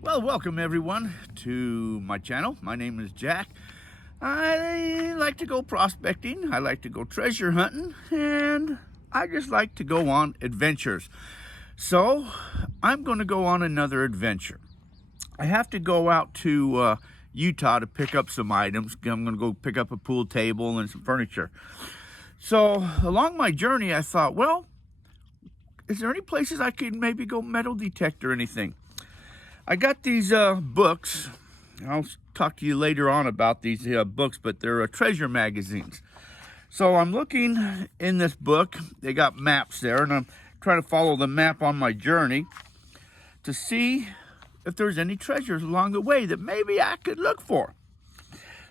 Well, welcome everyone to my channel. My name is Jack. I like to go prospecting, I like to go treasure hunting, and I just like to go on adventures. So I'm going to go on another adventure. I have to go out to Utah to pick up some items. I'm going to go pick up a pool table and some furniture. So along my journey, I thought, well, is there any places I could maybe go metal detect or anything? I got these books. I'll talk to you later on about these books, but they're treasure magazines. So I'm looking in this book. They got maps there, and I'm trying to follow the map on my journey to see if there's any treasures along the way that maybe I could look for.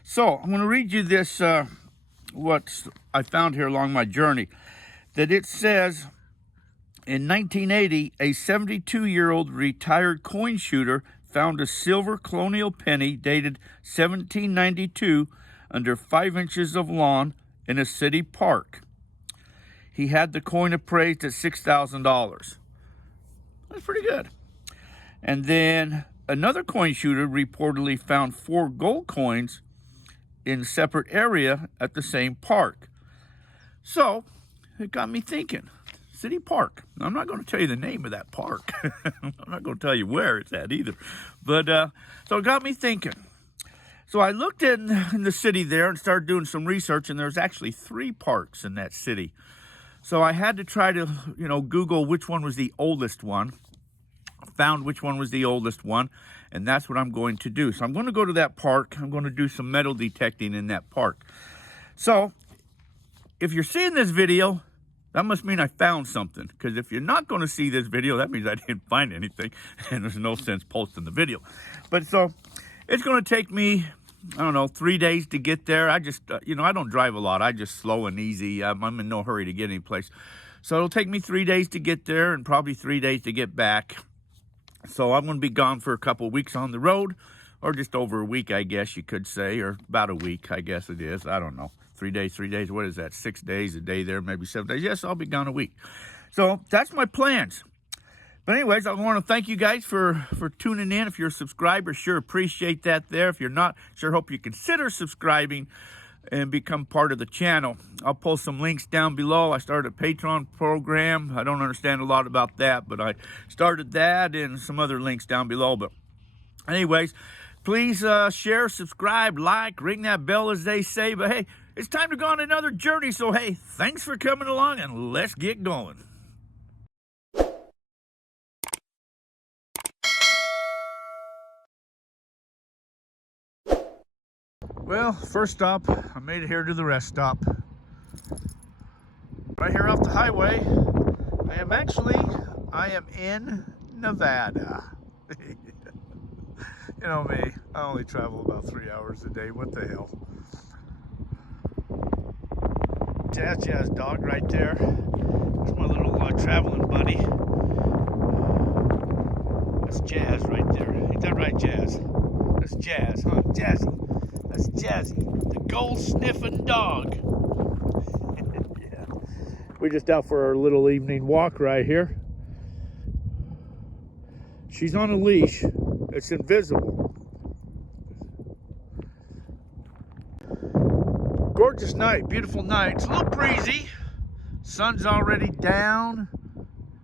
So I'm going to read you this, what I found here along my journey. That it says, in 1980, a 72-year-old retired coin shooter found a silver colonial penny dated 1792 under 5 inches of lawn in a city park. He had the coin appraised at $6,000. That's pretty good. And then another coin shooter reportedly found 4 gold coins in a separate area at the same park. So it got me thinking. City Park. I'm not going to tell you the name of that park. I'm not going to tell you where it's at either. But so it got me thinking. So I looked in the city there and started doing some research, and there's actually 3 parks in that city. So I had to try to, Google which one was the oldest one. Found which one was the oldest one, and that's what I'm going to do. So I'm going to go to that park. I'm going to do some metal detecting in that park. So if you're seeing this video, that must mean I found something, because if you're not going to see this video, that means I didn't find anything, and there's no sense posting the video. But so it's going to take me, 3 days to get there. I just, I don't drive a lot. I just slow and easy. I'm in no hurry to get any place. So it'll take me 3 days to get there and probably 3 days to get back. So I'm going to be gone for a couple of weeks on the road, or just over a week, I guess you could say, or about a week, I guess it is. I don't know. 3 days, what is that? 6 days, a day there, maybe 7 days. Yes, I'll be gone a week. So that's my plans. But anyways, I want to thank you guys for tuning in. If you're a subscriber, sure appreciate that there. If you're not, sure hope you consider subscribing and become part of the channel. I'll post some links down below. I started a Patreon program. I don't understand a lot about that, but I started that, and some other links down below. But anyways, please share, subscribe, like, ring that bell, as they say. But hey, it's time to go on another journey. So hey, thanks for coming along, and let's get going. Well, first stop, I made it here to the rest stop. Right here off the highway. I am in Nevada. You know me, I only travel about 3 hours a day. What the hell? Jazz dog right there. There's my little traveling buddy. That's Jazz right there. Ain't that right, Jazz? That's Jazz, huh? Jazzy. That's Jazzy, the gold sniffing dog. Yeah. We're just out for our little evening walk right here. She's on a leash. It's invisible. Gorgeous night, beautiful night. It's a little breezy. Sun's already down.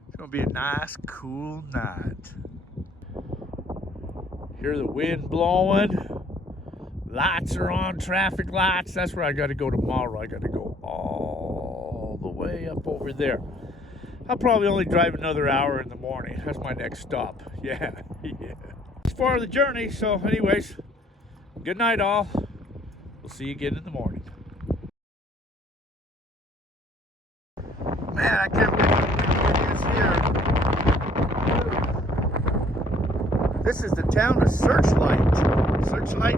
It's gonna be a nice, cool night. Hear the wind blowing. Lights are on, traffic lights. That's where I gotta go tomorrow. I gotta go all the way up over there. I'll probably only drive another hour in the morning. That's my next stop. Yeah. It's far of the journey, so anyways, good night all. We'll see you again in the morning. Man, I can't believe it is here. This is the town of Searchlight,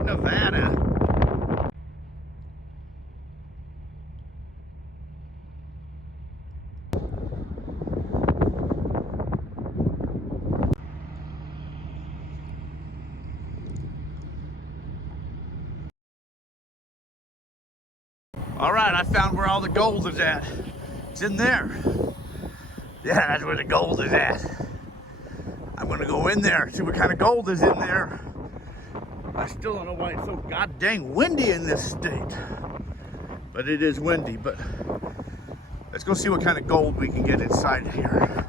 Nevada. All right, I found where all the gold is at. It's in there. Yeah, that's where the gold is at. I'm gonna go in there, see what kind of gold is in there. I still don't know why it's so god dang windy in this state. But it is windy, but let's go see what kind of gold we can get inside here.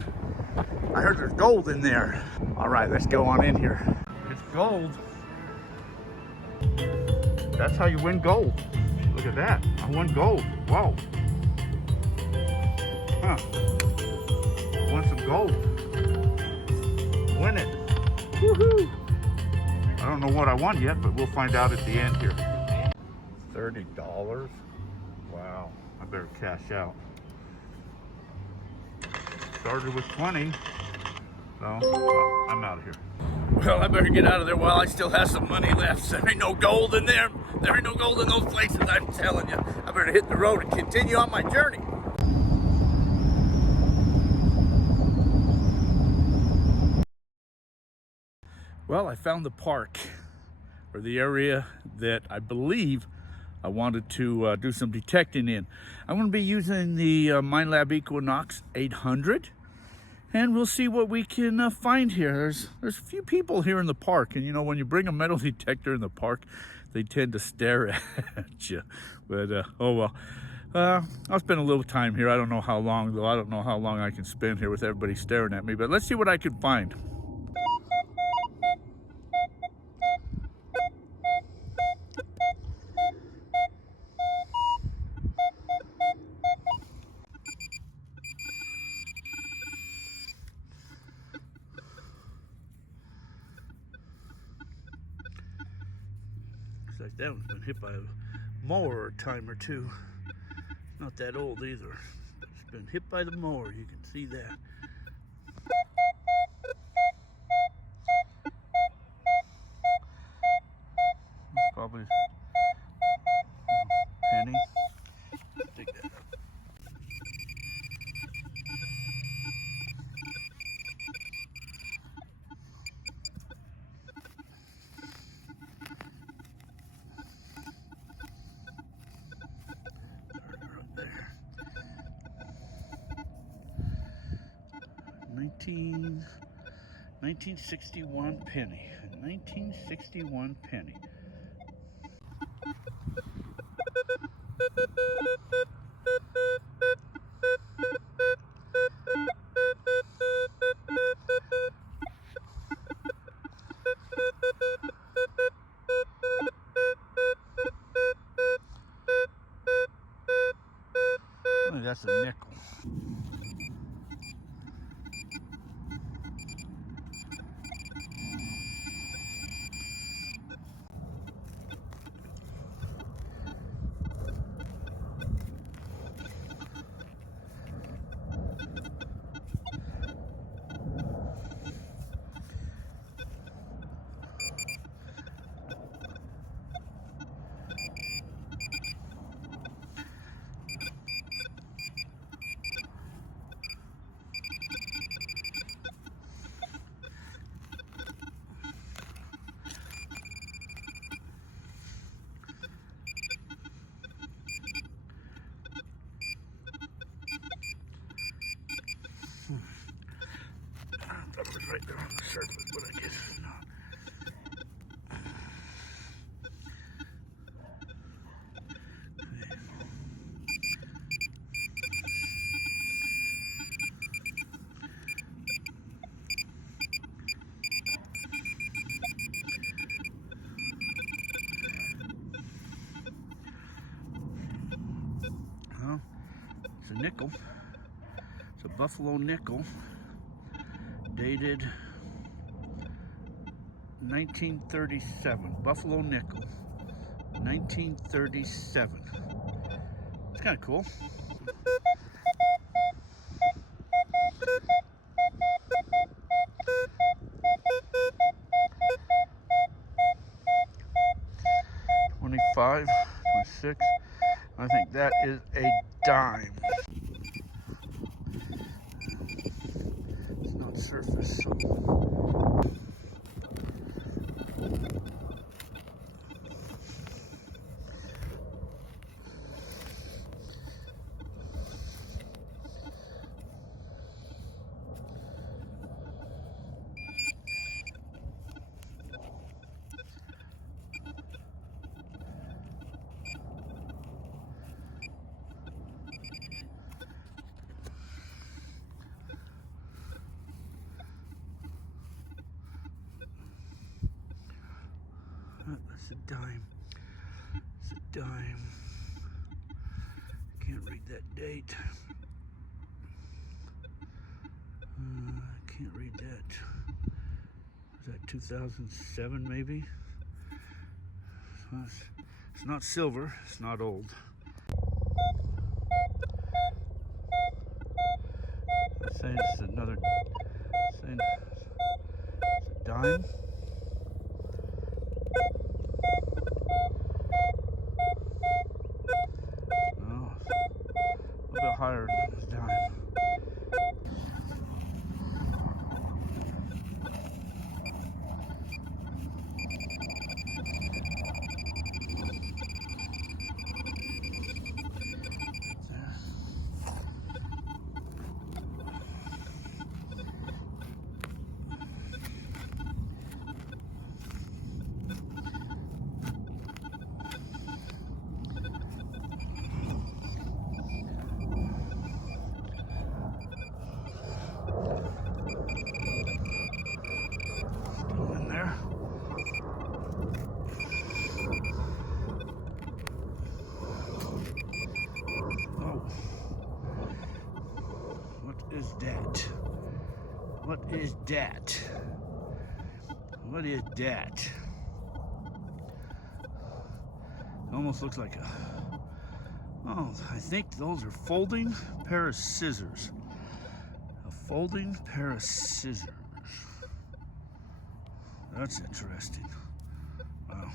I heard there's gold in there. All right, let's go on in here. It's gold. That's how you win gold. Look at that, I won gold, whoa. Huh, I won some gold. Win it, woohoo. I don't know what I won yet, but we'll find out at the end here. $30, wow, I better cash out. Started with 20, so well, I'm out of here. Well, I better get out of there while I still have some money left. There ain't no gold in there. There ain't no gold in those places, I'm telling you. I better hit the road and continue on my journey. Well, I found the park, or the area that I believe I wanted to do some detecting in. I'm going to be using the Minelab Equinox 800. And we'll see what we can find here. There's a few people here in the park, and you know, when you bring a metal detector in the park, they tend to stare at you. But oh well. I'll spend a little time here. I don't know how long, though. I don't know how long I can spend here with everybody staring at me. But let's see what I can find. Looks like that one's been hit by a mower a time or two. Not that old either, but it's been hit by the mower. You can see that. It's probably a penny. Let's dig that up. There. 1961 penny. 1961 penny. Oh, that's a nickel. That was right there on the surface, but I guess it's not. Well, it's a nickel. It's a buffalo nickel. Dated 1937, Buffalo nickel, 1937. It's kind of cool. $25, $26. I think that is a dime. It's not surface, so. It's a dime. It's a dime. Can't read that date. Can't read that. Was that 2007 maybe? It's not silver. It's not old. I'm saying it's another. Saying it's a dime. No, a little bit higher than a dime. Is that? What is that? What is that? It almost looks like a... Oh, I think those are folding pair of scissors. A folding pair of scissors. That's interesting. Wow.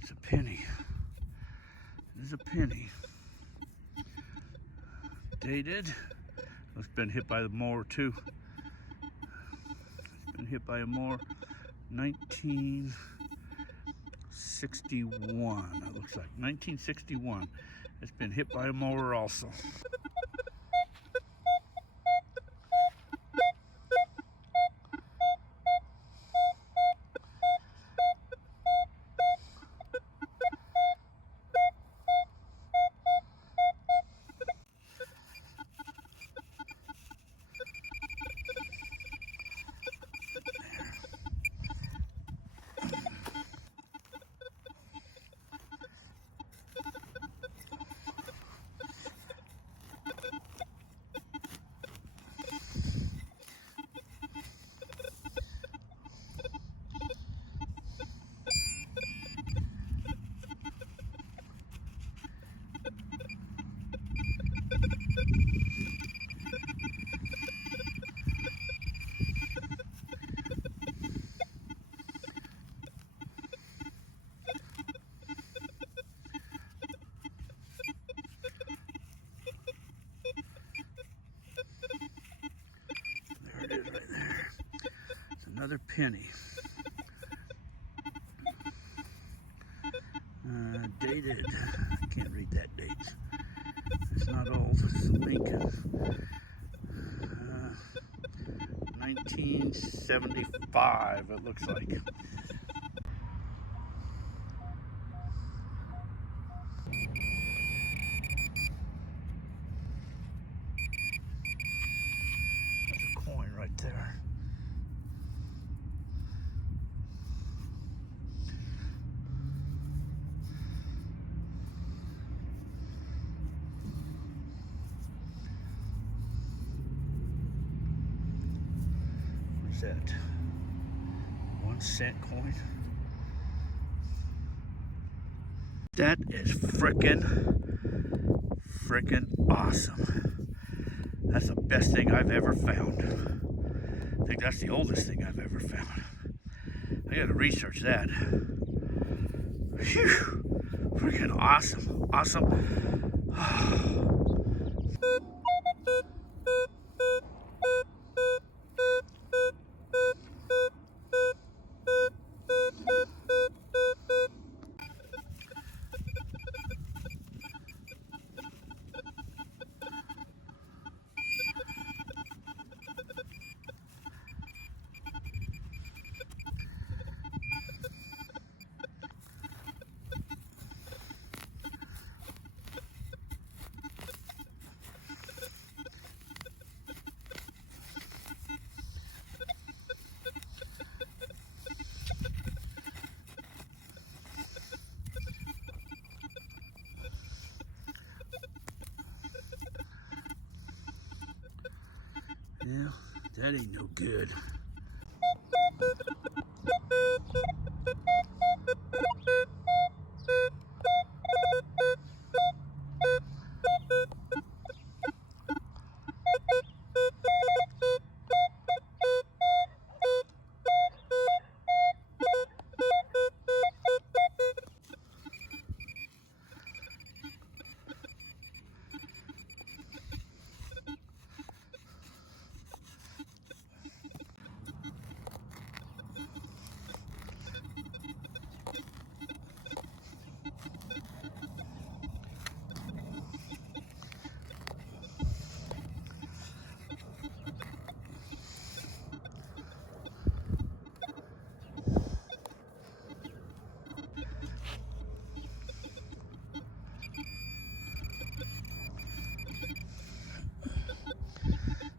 It's a penny. It is a penny. Dated. It's been hit by the mower too. It's been hit by a mower. 1961. It looks like 1961. It's been hit by a mower also. There it is right there. It's another penny. Dated. I can't read that date. It's not old. It's Lincoln. 1975, it looks like. There's a coin right there. What's that? 1 cent coin? That is frickin' awesome. That's the best thing I've ever found. I think that's the oldest thing I've ever found. I gotta research that. Phew! Freaking awesome. Yeah, that ain't no good.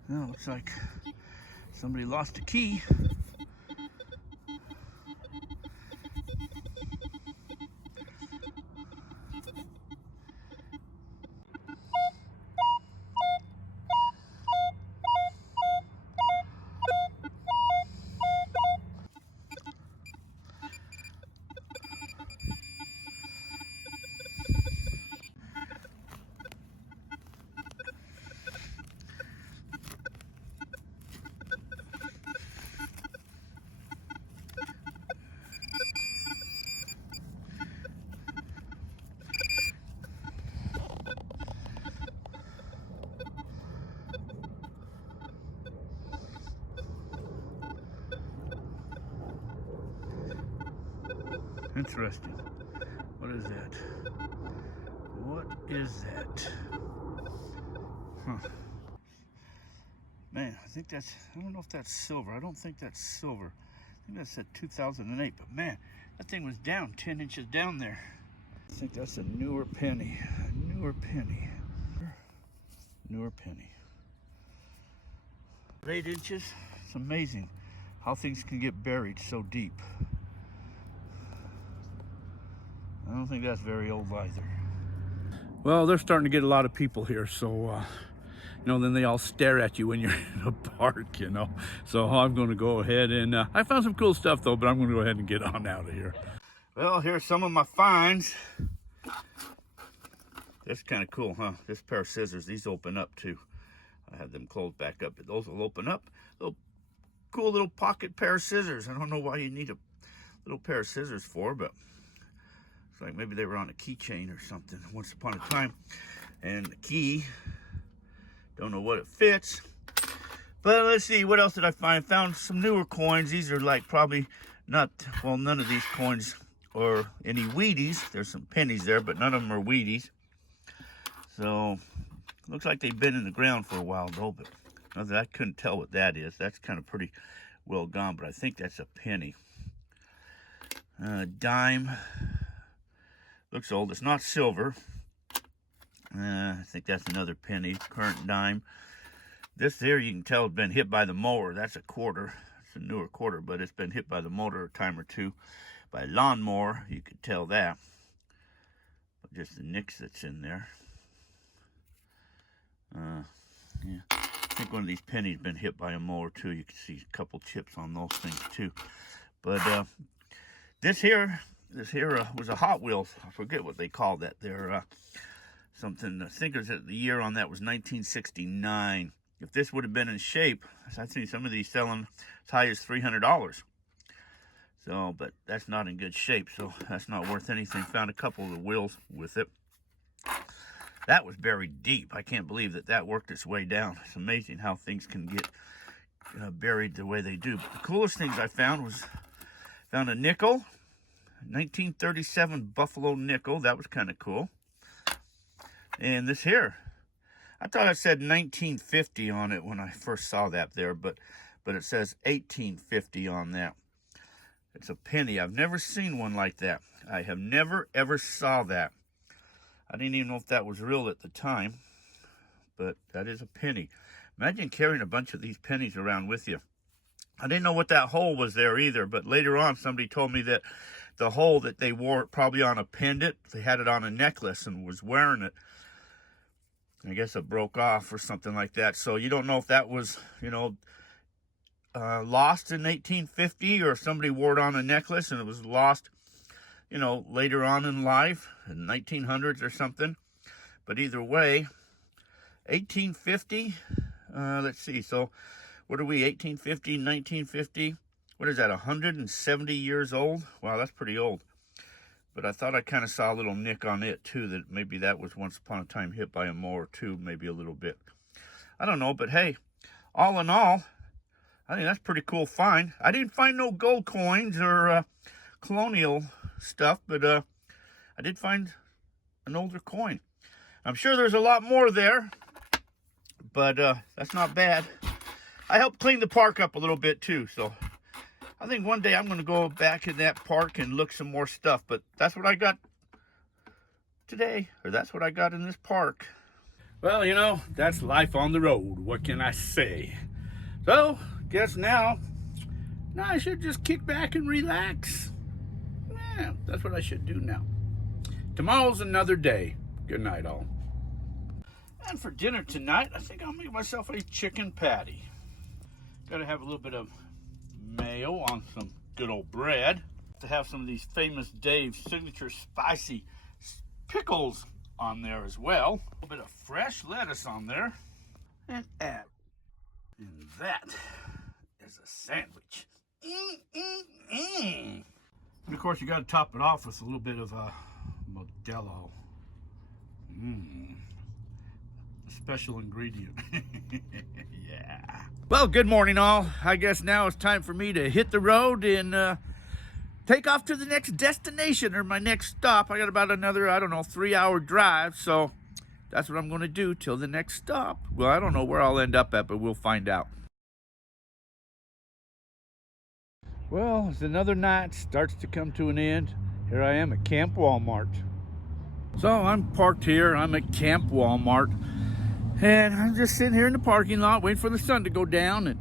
Well, looks like somebody lost a key. Interesting. What is that? What is that? Huh. Man, I think that's, I don't know if that's silver. I don't think that's silver. I think that's at 2008, but man, that thing was down 10 inches down there. I think that's a newer penny. A newer penny. Newer penny. 8 inches. It's amazing how things can get buried so deep. I don't think that's very old either. Well, they're starting to get a lot of people here, so you know, then they all stare at you when you're in a park, you know. So I'm going to go ahead and I found some cool stuff though, but I'm going to go ahead and get on out of here. Well, here's some of my finds. That's kind of cool, huh? This pair of scissors, these open up too. I have them closed back up, but those will open up. Little cool little pocket pair of scissors. I don't know why you need a little pair of scissors for, but it's like maybe they were on a keychain or something once upon a time. And the key, don't know what it fits. But let's see, what else did I find? I found some newer coins. These are like probably not, well, none of these coins are any Wheaties. There's some pennies there, but none of them are Wheaties. So, looks like they've been in the ground for a while though, but I couldn't tell what that is. That's kind of pretty well gone, but I think that's a penny. Dime. Looks old. It's not silver. I think that's another penny. Current dime. This here you can tell has been hit by the mower. That's a quarter. It's a newer quarter, but it's been hit by the motor a time or two. By a lawnmower, you could tell that. But just the nicks that's in there. Yeah. I think one of these pennies been hit by a mower too. You can see a couple chips on those things too. But this here was a Hot Wheels. I forget what they called that. They're something. I think the year on that was 1969. If this would have been in shape, I've seen some of these selling as high as $300. So, but that's not in good shape, so that's not worth anything. Found a couple of the wheels with it. That was buried deep. I can't believe that worked its way down. It's amazing how things can get buried the way they do. But the coolest things I found found a nickel, 1937 Buffalo nickel. That was kind of cool. And this here, I thought it said 1950 on it when I first saw that there, but it says 1850 on that. It's a penny. I've never seen one like that. I have never, ever saw that. I didn't even know if that was real at the time, but that is a penny. Imagine carrying a bunch of these pennies around with you. I didn't know what that hole was there either, but later on somebody told me that the hole that they wore probably on a pendant, they had it on a necklace and was wearing it. I guess it broke off or something like that. So you don't know if that was, lost in 1850 or if somebody wore it on a necklace and it was lost, later on in life, in 1900s or something. But either way, 1850, let's see. So what are we, 1850, 1950? What is that, 170 years old? Wow, that's pretty old. But I thought I kind of saw a little nick on it, too, that maybe that was once upon a time hit by a mower, too, maybe a little bit. I don't know, but hey, all in all, I think that's a pretty cool find. I didn't find no gold coins or colonial stuff, but I did find an older coin. I'm sure there's a lot more there, but that's not bad. I helped clean the park up a little bit, too, so I think one day I'm going to go back in that park and look some more stuff, but that's what I got today, or that's what I got in this park. Well, that's life on the road. What can I say? So, guess now I should just kick back and relax. Yeah, that's what I should do now. Tomorrow's another day. Good night, all. And for dinner tonight, I think I'll make myself a chicken patty. Got to have a little bit of mayo on some good old bread. To have some of these famous Dave's signature spicy pickles on there as well. A little bit of fresh lettuce on there. And add. And that is a sandwich. And of course, you got to top it off with a little bit of Modelo. A special ingredient. Yeah. Well, good morning, all. I guess now it's time for me to hit the road and take off to the next destination or my next stop. I got about another, 3-hour drive, so that's what I'm going to do till the next stop. Well, I don't know where I'll end up at, but we'll find out. Well, as another night starts to come to an end, here I am at Camp Walmart. So I'm parked here. I'm at Camp Walmart. And I'm just sitting here in the parking lot waiting for the sun to go down. And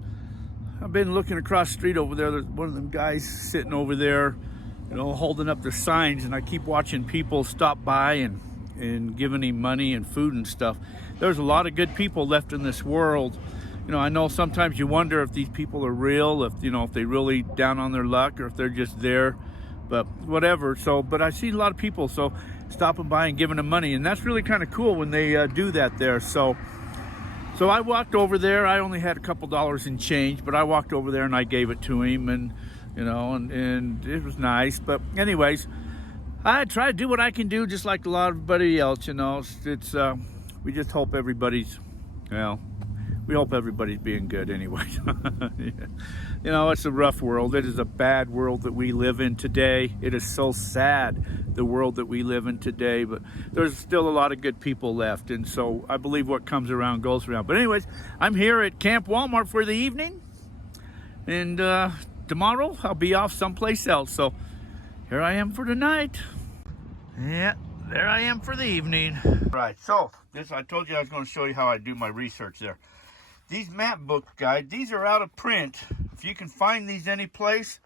I've been looking across the street over there. There's one of them guys sitting over there, holding up the signs. And I keep watching people stop by and giving him money and food and stuff. There's a lot of good people left in this world. I know sometimes you wonder if these people are real, if they really down on their luck or if they're just there. But whatever. But I see a lot of people stopping by and giving them money, and that's really kind of cool when they do that there. So I walked over there. I only had a couple dollars in change, but I walked over there and I gave it to him, and and it was nice. But anyways, I try to do what I can do, just like a lot of everybody else. It's we just hope everybody's we hope everybody's being good anyway. It's a rough world. It is a bad world that we live in today. It is so sad, the world that we live in today, but there's still a lot of good people left. And so I believe what comes around goes around. But anyways, I'm here at Camp Walmart for the evening. And tomorrow I'll be off someplace else. So here I am for tonight. Yeah, there I am for the evening. Right, so I told you I was going to show you how I do my research there. These map book guides, these are out of print. If you can find these any place,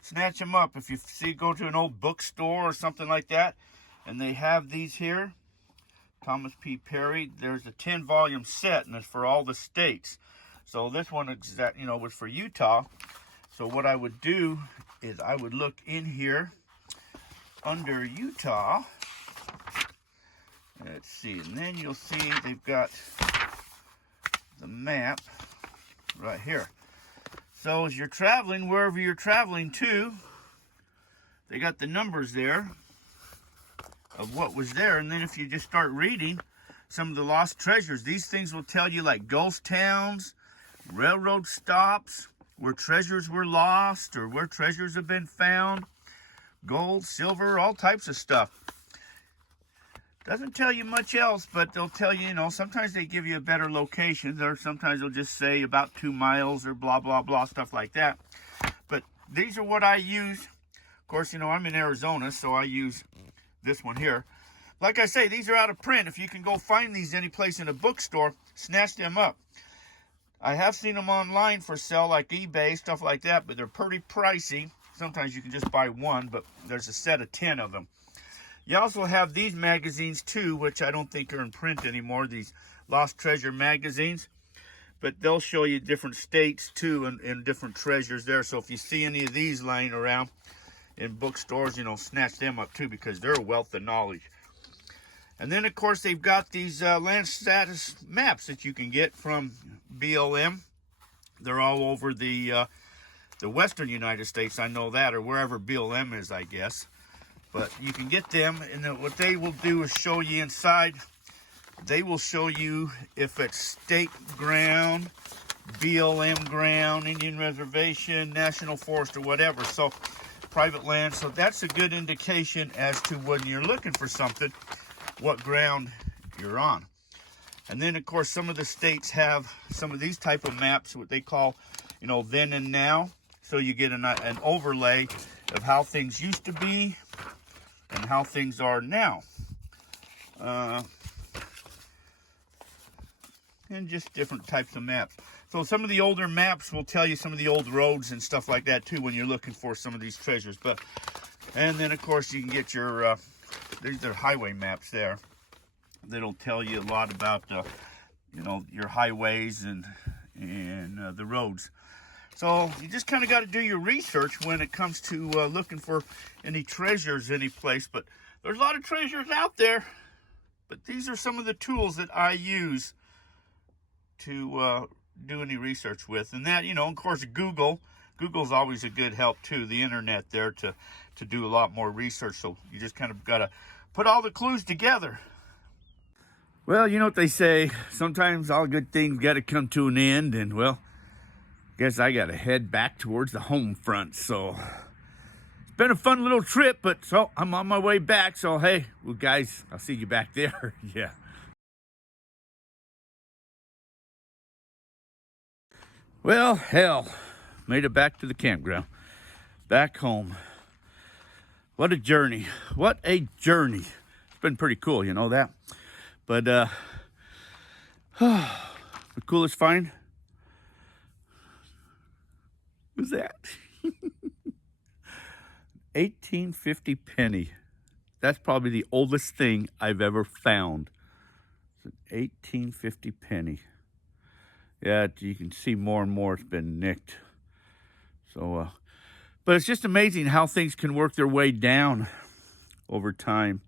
snatch them up. If you go to an old bookstore or something like that, and they have these here, Thomas P. Perry. There's a 10-volume set, and it's for all the states. So this one, was for Utah. So what I would do is I would look in here under Utah. Let's see, and then you'll see they've got the map right here. So as you're traveling, wherever you're traveling to, they got the numbers there of what was there. And then if you just start reading some of the lost treasures, these things will tell you like ghost towns, railroad stops, where treasures were lost or where treasures have been found, gold, silver, all types of stuff. Doesn't tell you much else, but they'll tell you, sometimes they give you a better location, or sometimes they'll just say about 2 miles or blah, blah, blah, stuff like that. But these are what I use. Of course, I'm in Arizona, so I use this one here. Like I say, these are out of print. If you can go find these any place in a bookstore, snatch them up. I have seen them online for sale, like eBay, stuff like that, but they're pretty pricey. Sometimes you can just buy one, but there's a set of 10 of them. You also have these magazines too, which I don't think are in print anymore, these Lost Treasure magazines. But they'll show you different states too and different treasures there. So if you see any of these lying around in bookstores, snatch them up too, because they're a wealth of knowledge. And then, of course, they've got these land status maps that you can get from BLM. They're all over the western United States, I know that, or wherever BLM is, I guess. But you can get them, and what they will do is show you inside. They will show you if it's state ground, BLM ground, Indian reservation, national forest, or whatever. So private land. So that's a good indication as to when you're looking for something, what ground you're on. And then, of course, some of the states have some of these type of maps, what they call, then and now. So you get an overlay of how things used to be and how things are now. And just different types of maps. So some of the older maps will tell you some of the old roads and stuff like that too when you're looking for some of these treasures. And then, of course, you can get your, these are highway maps there. That'll tell you a lot about, your highways and the roads. So you just kind of got to do your research when it comes to looking for any treasures any place. But there's a lot of treasures out there. But these are some of the tools that I use to do any research with. And that, of course, Google's always a good help too. The internet there to do a lot more research. So you just kind of got to put all the clues together. Well, you know what they say. Sometimes all good things got to come to an end. And, well, guess I got to head back towards the home front. So it's been a fun little trip, but so I'm on my way back. So, hey, well, guys, I'll see you back there. Yeah. Well, hell, made it back to the campground. Back home. What a journey. What a journey. It's been pretty cool, you know that. But, the coolest find was that 1850 penny. That's probably the oldest thing I've ever found. It's an 1850 penny. Yeah, you can see more and more it's been nicked. So, but it's just amazing how things can work their way down over time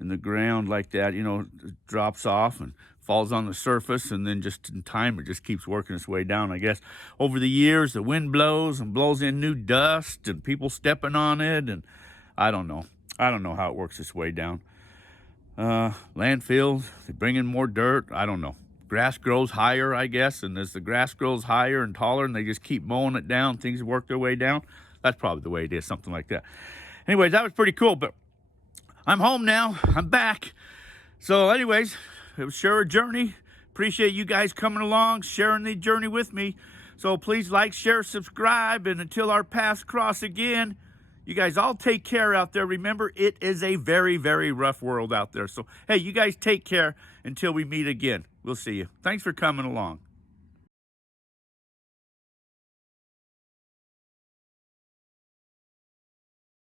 in the ground like that. It drops off and falls on the surface, and then just in time it just keeps working its way down, I guess. Over the years, the wind blows and blows in new dust and people stepping on it, and I don't know how it works its way down. Landfills, they bring in more dirt. I don't know. Grass grows higher, I guess, and as the grass grows higher and taller and they just keep mowing it down, things work their way down. That's probably the way it is, something like that. Anyways, that was pretty cool, but I'm home now. I'm back. So anyways, it was sure a journey. Appreciate you guys coming along, sharing the journey with me. So please like, share, subscribe, and until our paths cross again, you guys all take care out there. Remember, it is a very, very rough world out there. So, hey, you guys take care until we meet again. We'll see you. Thanks for coming along.